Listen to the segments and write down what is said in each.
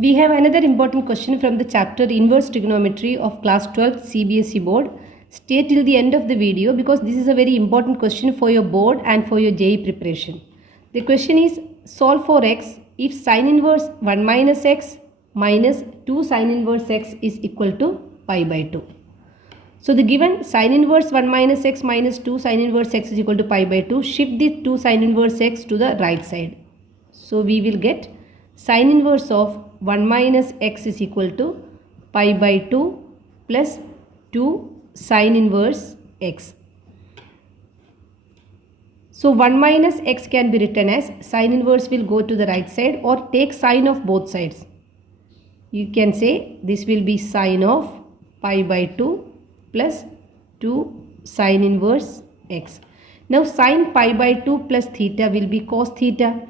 We have another important question from the chapter Inverse Trigonometry of class 12th CBSE board. Stay till the end of the video because this is a very important question for your board and for your JEE preparation. The question is, solve for x if sin inverse 1 minus x minus 2 sin inverse x is equal to pi by 2. So the given sin inverse 1 minus x minus 2 sin inverse x is equal to pi by 2. Shift the 2 sin inverse x to the right side. So we will get sin inverse of 1 minus x is equal to pi by 2 plus 2 sin inverse x. So 1 minus x can be written as sin inverse will go to the right side or take sine of both sides. You can say this will be sine of pi by 2 plus 2 sin inverse x. Now sin pi by 2 plus theta will be cos theta.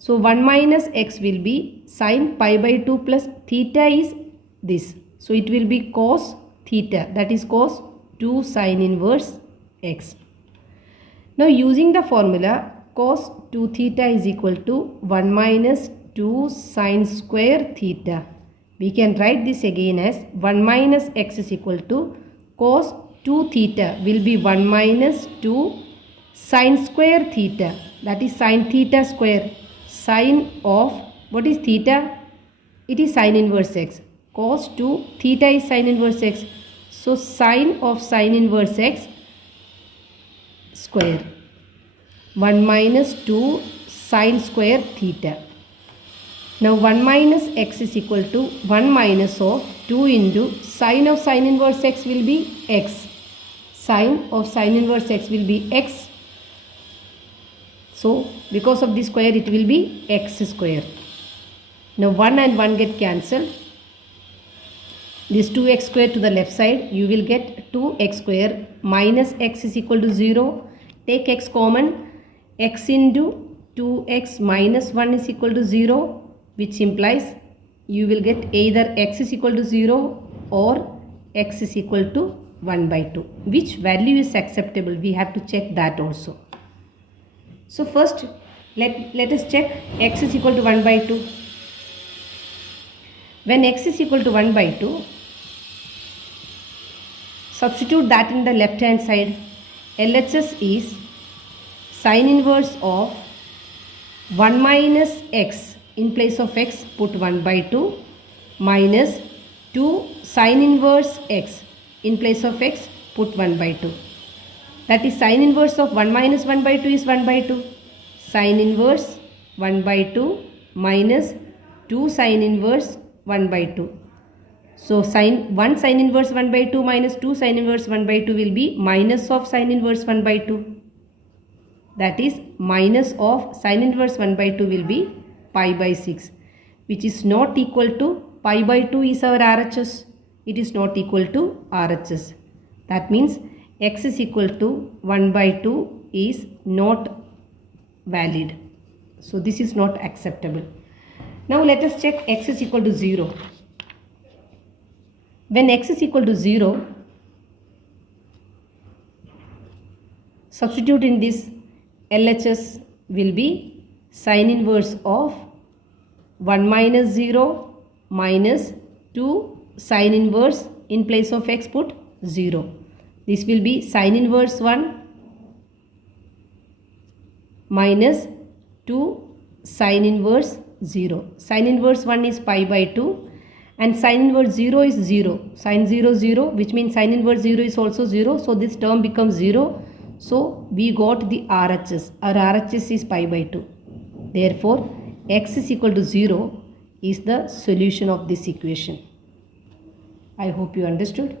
So 1 minus x will be sin pi by 2 plus theta is this. So it will be cos theta, that is cos 2 sin inverse x. Now using the formula cos 2 theta is equal to 1 minus 2 sin square theta. We can write this again as 1 minus x is equal to cos 2 theta will be 1 minus 2 sin square theta, that is sin theta square. Sine of, what is theta? It is sin inverse x. Cos 2 theta is sin inverse x. So sine of sin inverse x square. 1 minus 2 sin square theta. Now 1 minus x is equal to 1 minus of 2 into sine of sin inverse x will be x. Sine of sin inverse x will be x. So because of this square it will be x square. Now 1 and 1 get cancelled. This 2x square to the left side, you will get 2x square minus x is equal to 0. Take x common, x into 2x minus 1 is equal to 0, which implies you will get either x is equal to 0 or x is equal to 1 by 2. Which value is acceptable? We have to check that also. So first let us check x is equal to 1 by 2. When x is equal to 1 by 2, substitute that in the left hand side. LHS is sin inverse of 1 minus x. In place of x put 1 by 2 minus 2 sin inverse x. In place of x put 1 by 2. That is sin inverse of 1 minus 1 by 2 is 1 by 2. Sin inverse 1 by 2 minus 2 sin inverse 1 by 2. So 1 sin inverse 1 by 2 minus 2 sin inverse 1 by 2 will be minus of sin inverse 1 by 2. That is minus of sin inverse 1 by 2 will be pi by 6, which is not equal to pi by 2 is our RHS. It is not equal to RHS. That means x is equal to 1 by 2 is not valid. So this is not acceptable. Now let us check x is equal to 0. When x is equal to 0, substitute in this LHS will be sin inverse of 1 minus 0 minus 2 sin inverse, in place of x put 0. This will be sin inverse 1 minus 2 sin inverse 0. Sin inverse 1 is pi by 2 and sin inverse 0 is 0. Sin 0 0, which means sin inverse 0 is also 0. So this term becomes 0. So we got the RHS. Our RHS is pi by 2. Therefore x is equal to 0 is the solution of this equation. I hope you understood.